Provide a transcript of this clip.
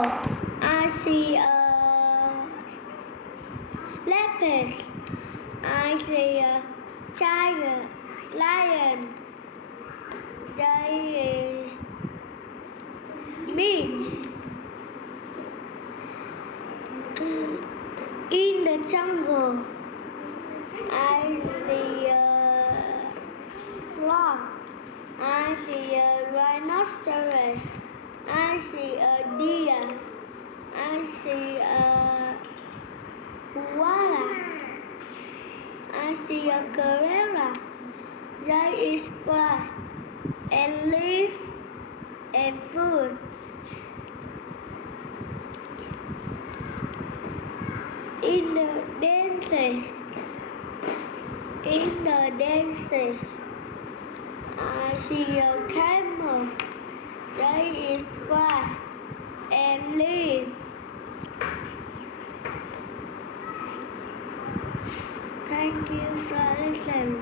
I see a leopard. I see a tiger, lion. There is meat. In the jungle, I see a frog. I see a rhinoceros. I see a deer. I see a koala. I see a gorilla. There is grass and leaf and fruit. In the dances, I see a camel. There is grass and leaf. Thank you for listening.